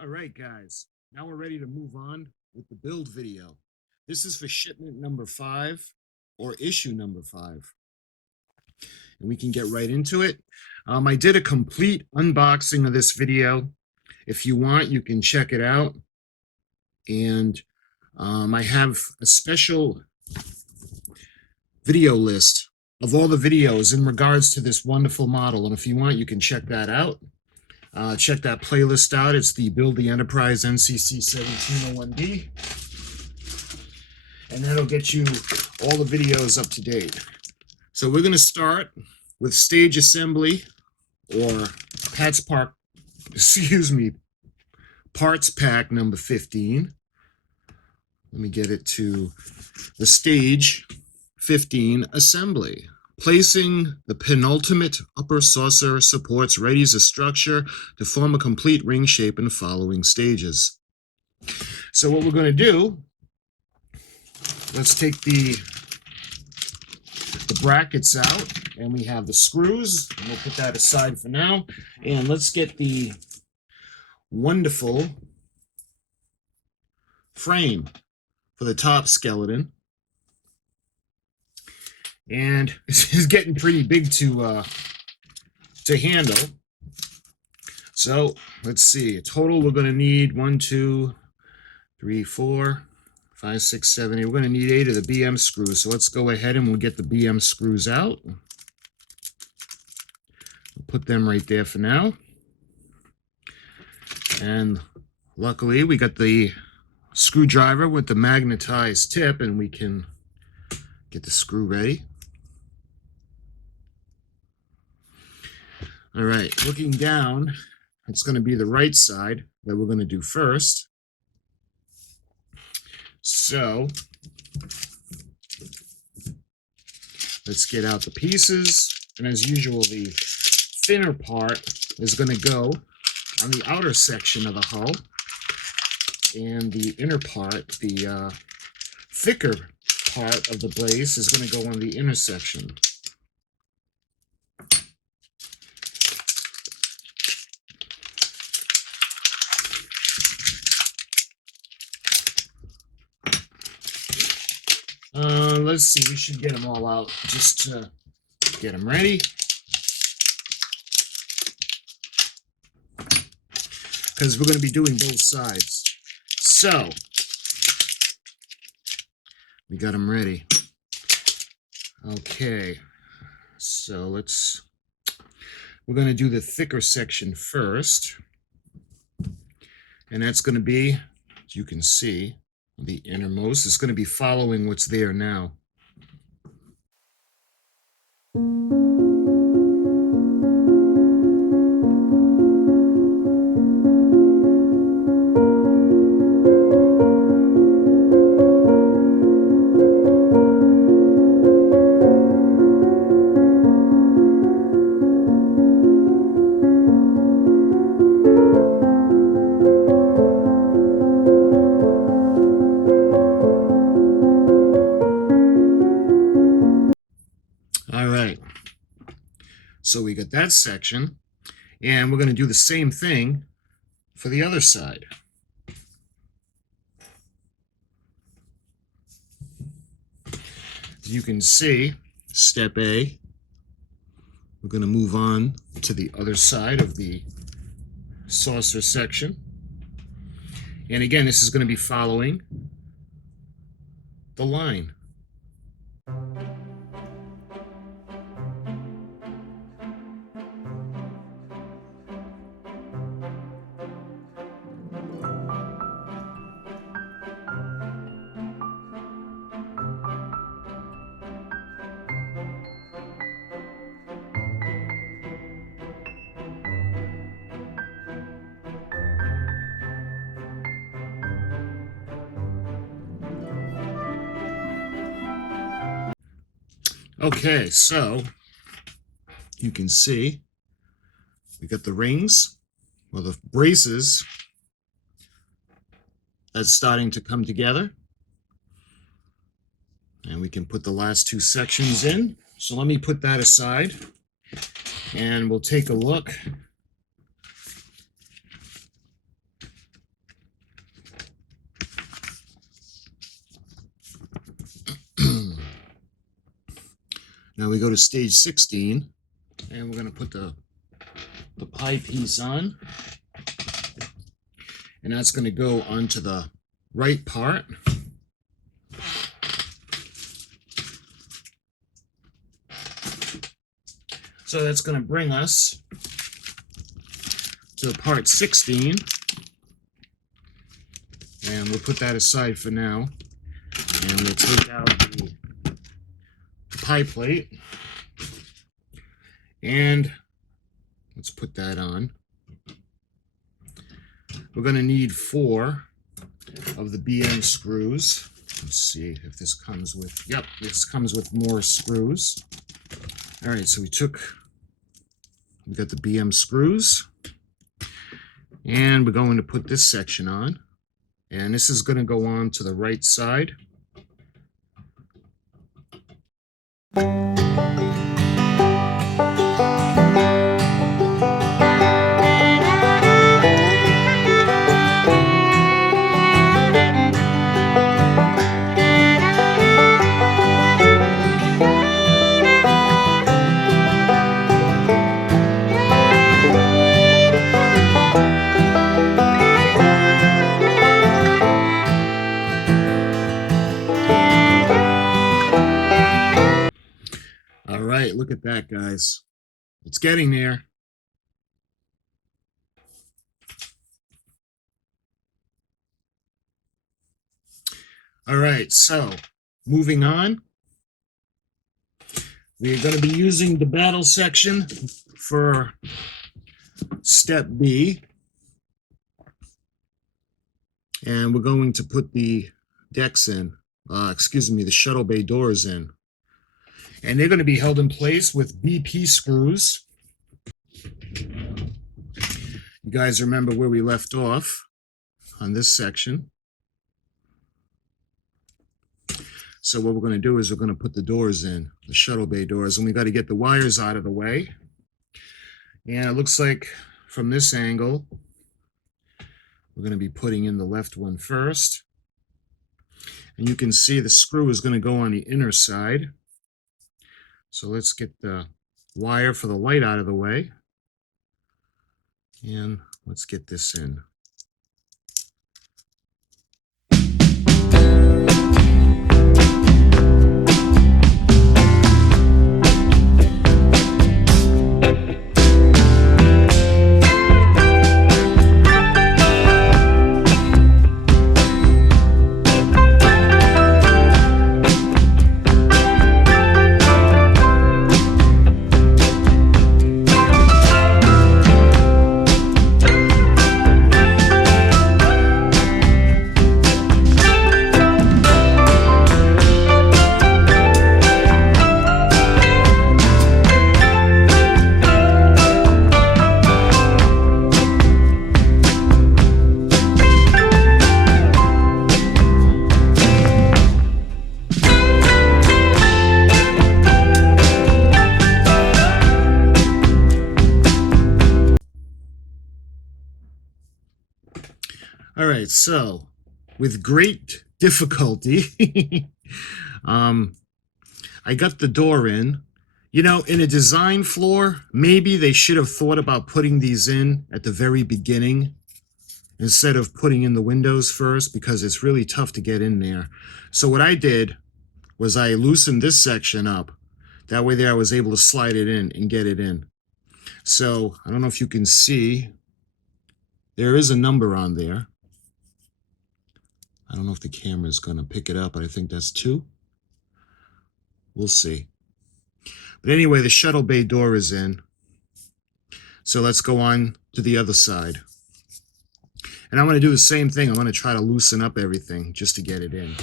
All right, guys, now we're ready to move on with the build video. This is for shipment number 5 or issue number 5. And we can get right into it. I did a complete unboxing of this video. If you want, you can check it out. And I have a special video list of all the videos in regards to this wonderful model. And if you want, you can check that out. Check that playlist out. It's the Build the Enterprise NCC-1701-D. And that'll get you all the videos up to date. So we're going to start with stage assembly, or parts pack number 15. Let me get it to the stage 15 assembly. Placing the penultimate upper saucer supports readies a structure to form a complete ring shape in the following stages. So what we're going to do, let's take the brackets out, and we have the screws, and we'll put that aside for now. And let's get the wonderful frame for the top skeleton. And it's getting pretty big to handle. So let's see. Total, we're going to need 1, 2, 3, 4, 5, 6, 7, 8. We're going to need 8 of the BM screws. So let's go ahead and we'll get the BM screws out. We'll put them right there for now. And luckily, we got the screwdriver with the magnetized tip, and we can get the screw ready. All right, looking down, it's going to be the right side that we're going to do first. So let's get out the pieces. And as usual, the thinner part is going to go on the outer section of the hull. And the inner part, the thicker part of the base, is going to go on the inner section. Let's see, we should get them all out just to get them ready. Because we're going to be doing both sides. So, we got them ready. Okay, so we're going to do the thicker section first. And that's going to be, as you can see, the innermost. It's going to be following what's there now. So we got that section, and we're going to do the same thing for the other side. As you can see, step A, we're going to move on to the other side of the saucer section. And again, this is going to be following the line. Okay, so you can see we got the rings, or the braces, that's starting to come together. And we can put the last two sections in. So let me put that aside, and we'll take a look Now we go to stage 16, and we're going to put the pie piece on. And that's going to go onto the right part. So that's going to bring us to part 16. And we'll put that aside for now. And we'll take out the pie plate. And let's put that on. We're going to need 4 of the BM screws. Let's see if this comes with, yep, this comes with more screws. All right, so we got the BM screws, and we're going to put this section on, and this is going to go on to the right side. All right, look at that, guys. It's getting there. All right, so moving on. We're going to be using the battle section for step B. And we're going to put the decks in, the shuttle bay doors in. And they're going to be held in place with BP screws. You guys remember where we left off on this section. So what we're going to do is we're going to put the doors in, the shuttle bay doors, and we got to get the wires out of the way. And it looks like from this angle, we're going to be putting in the left one first. And you can see the screw is going to go on the inner side. So let's get the wire for the light out of the way. And let's get this in. All right, so with great difficulty, I got the door in. You know, in a design floor, maybe they should have thought about putting these in at the very beginning instead of putting in the windows first, because it's really tough to get in there. So what I did was I loosened this section up. That way there I was able to slide it in and get it in. So I don't know if you can see, there is a number on there. I don't know if the camera is going to pick it up, but I think that's 2. We'll see. But anyway, the shuttle bay door is in. So let's go on to the other side. And I'm going to do the same thing. I'm going to try to loosen up everything just to get it in.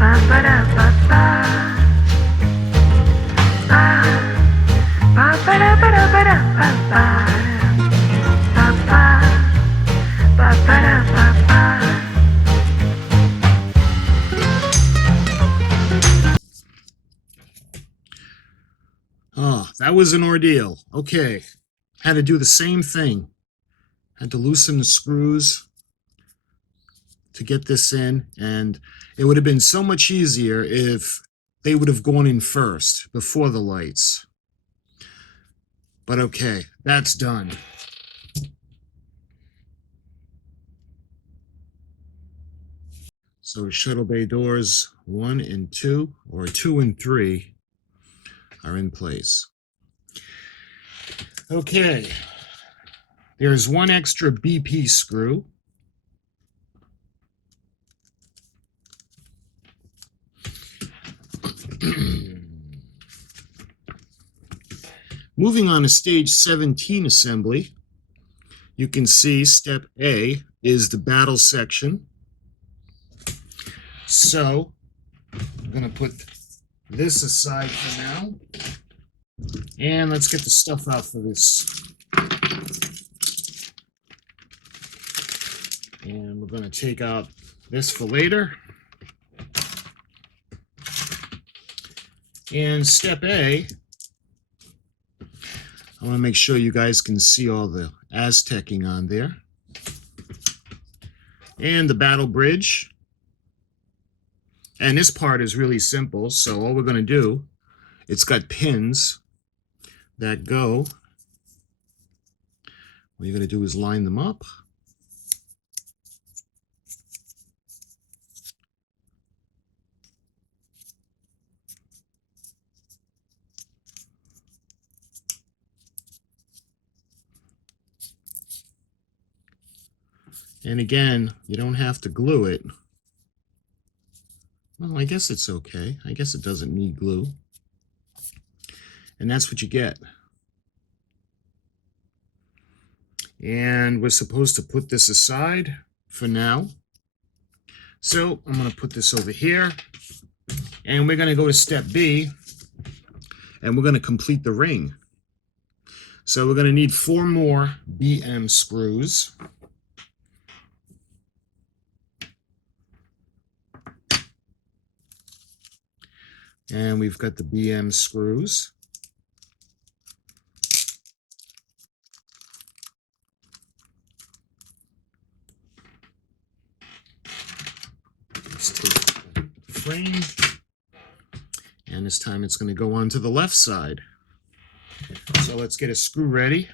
Ba-ba-da that was an ordeal. Okay, had to do the same thing. Had to loosen the screws to get this in, and it would have been so much easier if they would have gone in first, before the lights. But okay, that's done. So shuttle bay doors 1 and 2, or 2 and 3, are in place. Okay, there's one extra BP screw. Moving on to stage 17 assembly, you can see step A is the battle section. So I'm going to put this aside for now. And let's get the stuff out for this. And we're going to take out this for later. And step A, I want to make sure you guys can see all the Aztecing on there. And the battle bridge. And this part is really simple, so all we're going to do, it's got pins that go. What you're going to do is line them up. And again, you don't have to glue it. Well, I guess it's okay. I guess it doesn't need glue. And that's what you get. And we're supposed to put this aside for now. So I'm going to put this over here. And we're going to go to step B. And we're going to complete the ring. So we're going to need 4 more BM screws. And we've got the BM screws. Let's take the frame. And this time it's going to go onto the left side. So let's get a screw ready.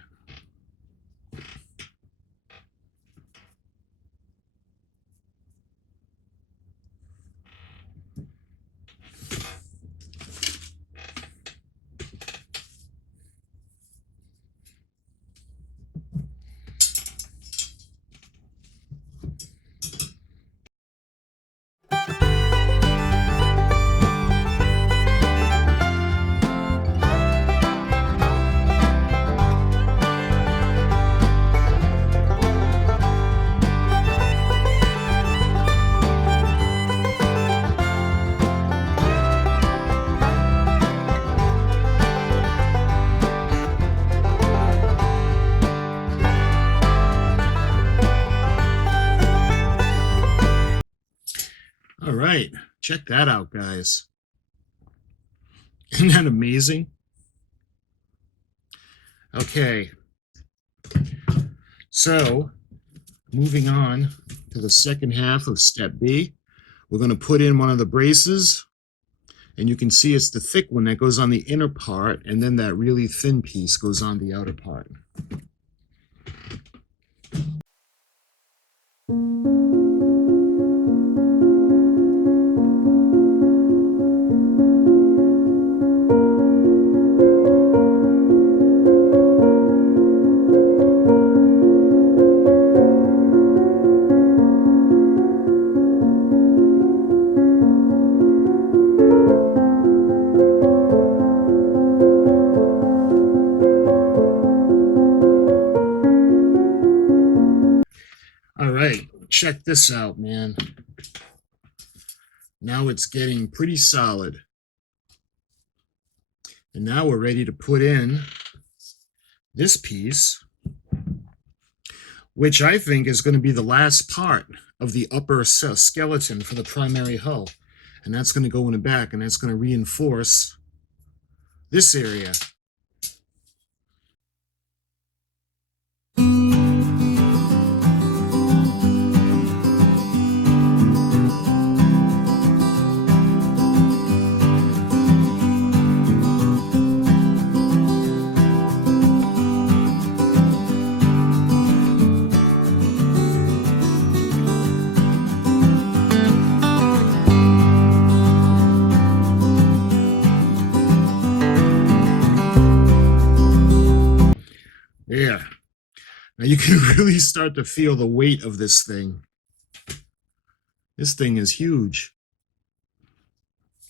All right, check that out, guys. Isn't that amazing? Okay, so moving on to the second half of step B, we're going to put in one of the braces, and you can see it's the thick one that goes on the inner part, and then that really thin piece goes on the outer part. All right, check this out, man. Now it's getting pretty solid. And now we're ready to put in this piece, which I think is going to be the last part of the upper skeleton for the primary hull. And that's going to go in the back, and that's going to reinforce this area. You can really start to feel the weight of this thing. This thing is huge.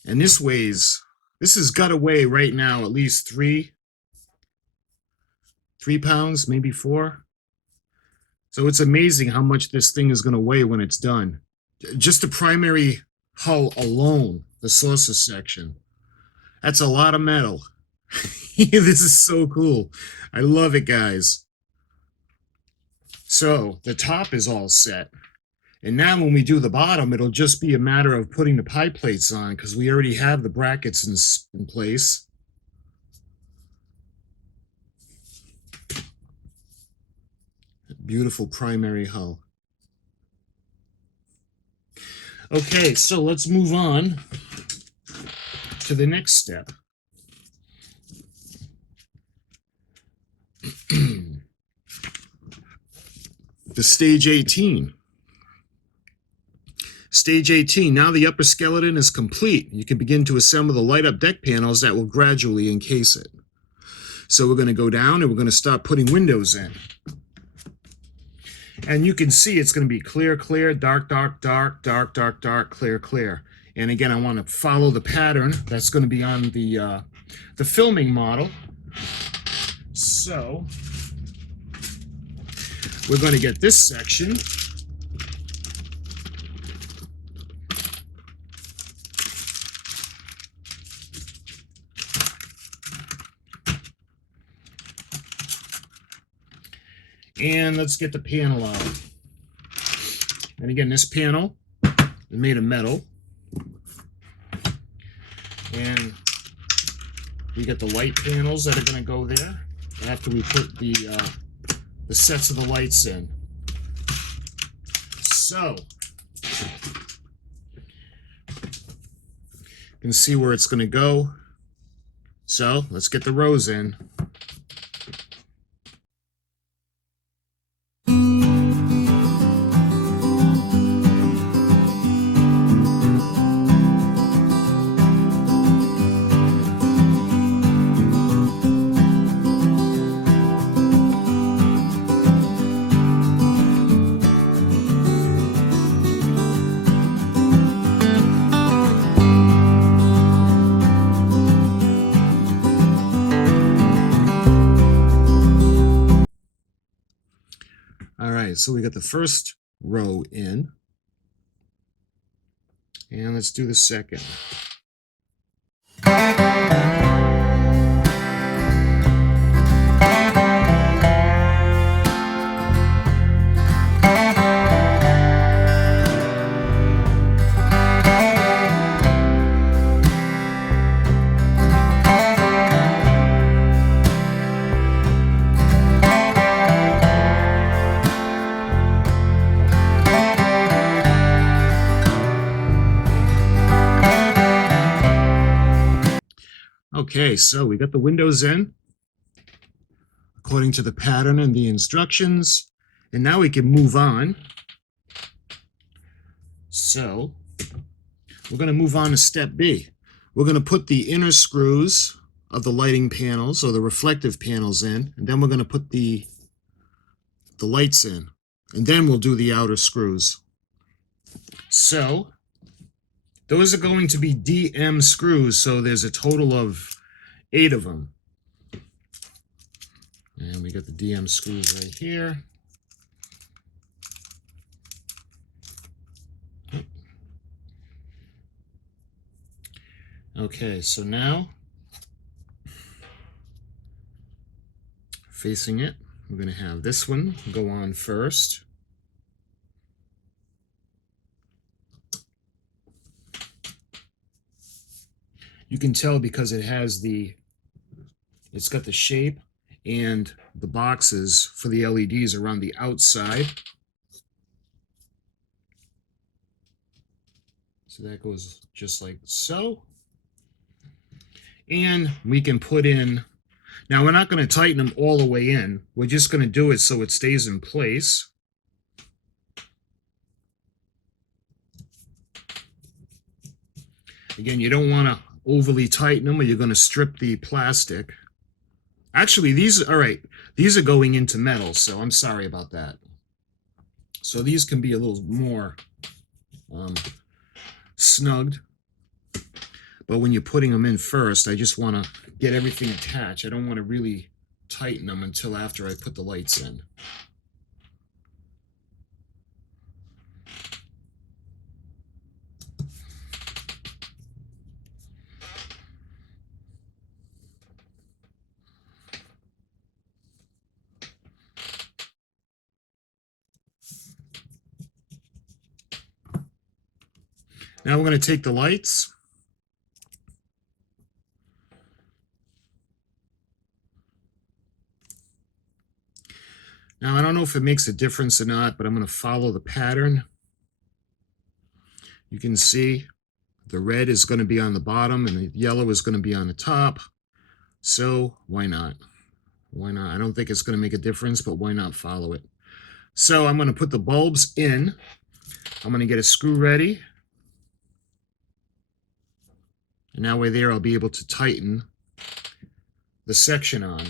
And this has got to weigh right now at least 3 pounds, maybe 4. So it's amazing how much this thing is going to weigh when it's done. Just the primary hull alone, the saucer section, that's a lot of metal. This is so cool. I love it, guys. So the top is all set. And now when we do the bottom, it'll just be a matter of putting the pie plates on because we already have the brackets in place. Beautiful primary hull. Okay, so let's move on to the next step. The stage 18. Stage 18, now the upper skeleton is complete. You can begin to assemble the light-up deck panels that will gradually encase it. So we're going to go down and we're going to start putting windows in. And you can see it's going to be clear, clear, dark, dark, dark, dark, dark, dark, clear, clear. And again, I want to follow the pattern that's going to be on the filming model. So we're going to get this section. And let's get the panel out. And again, this panel is made of metal. And we get the light panels that are going to go there after we put the sets of the lights in. So you can see where it's going to go. So let's get the rows in. All right, so we got the first row in. And let's do the second. Okay, so we got the windows in according to the pattern and the instructions, and now we can move on. So we're going to move on to step B. We're going to put the inner screws of the lighting panels or the reflective panels in, and then we're going to put the lights in, and then we'll do the outer screws. So those are going to be DM screws, so there's a total of 8 of them. And we got the DM screws right here. Okay, so now, facing it, we're going to have this one go on first. You can tell because it has it's got the shape and the boxes for the LEDs around the outside. So that goes just like so. And we can put in, now we're not going to tighten them all the way in. We're just going to do it so it stays in place. Again, you don't want to overly tighten them or you're going to strip the plastic Actually, these, all right, these are going into metal, so I'm sorry about that. So these can be a little more snugged. But when you're putting them in first, I just want to get everything attached. I don't want to really tighten them until after I put the lights in. Now we're going to take the lights. Now I don't know if it makes a difference or not, but I'm going to follow the pattern. You can see the red is going to be on the bottom and the yellow is going to be on the top. So why not? Why not? I don't think it's going to make a difference, but why not follow it? So I'm going to put the bulbs in. I'm going to get a screw ready. And that way there I'll be able to tighten the section on.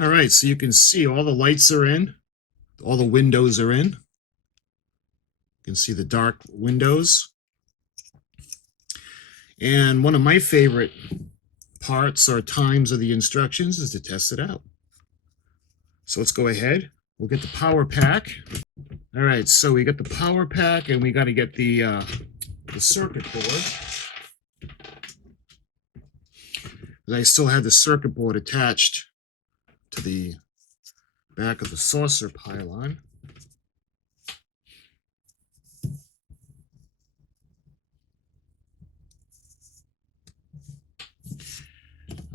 All right, so you can see all the lights are in, all the windows are in. You can see the dark windows. And one of my favorite parts or times of the instructions is to test it out. So let's go ahead. We'll get the power pack. All right, so we got the power pack and we got to get the circuit board. And I still have the circuit board attached to the back of the saucer pylon.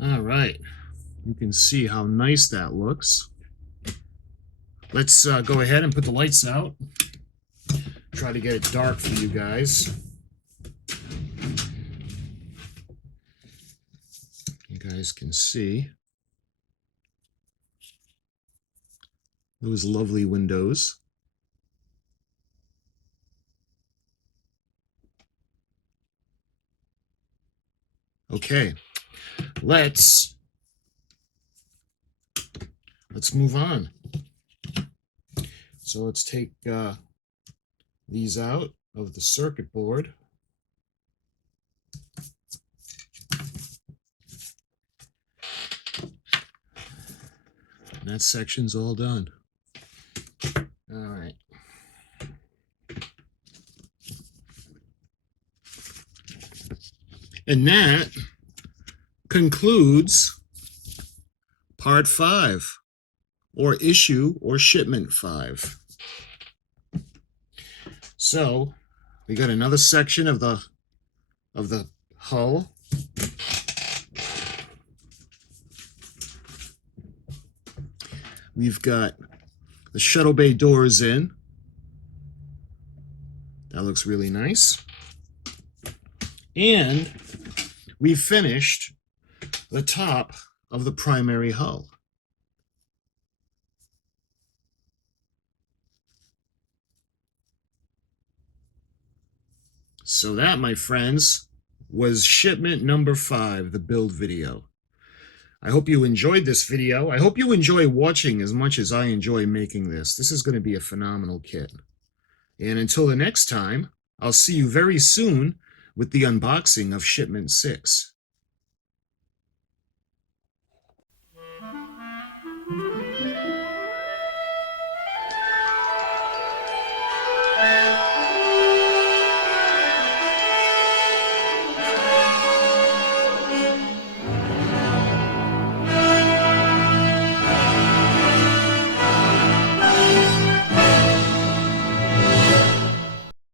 All right, you can see how nice that looks. Let's go ahead and put the lights out. Try to get it dark for you guys. You guys can see those lovely windows. Okay, let's move on. So let's take these out of the circuit board. And that section's all done. All right. And that concludes part 5, or issue or shipment 5. So we got another section of the hull. We've got the shuttle bay doors in. That looks really nice. And we finished the top of the primary hull. So that, my friends, was shipment number 5, the build video. I hope you enjoyed this video. I hope you enjoy watching as much as I enjoy making this. This is going to be a phenomenal kit. And until the next time, I'll see you very soon with the unboxing of shipment 6.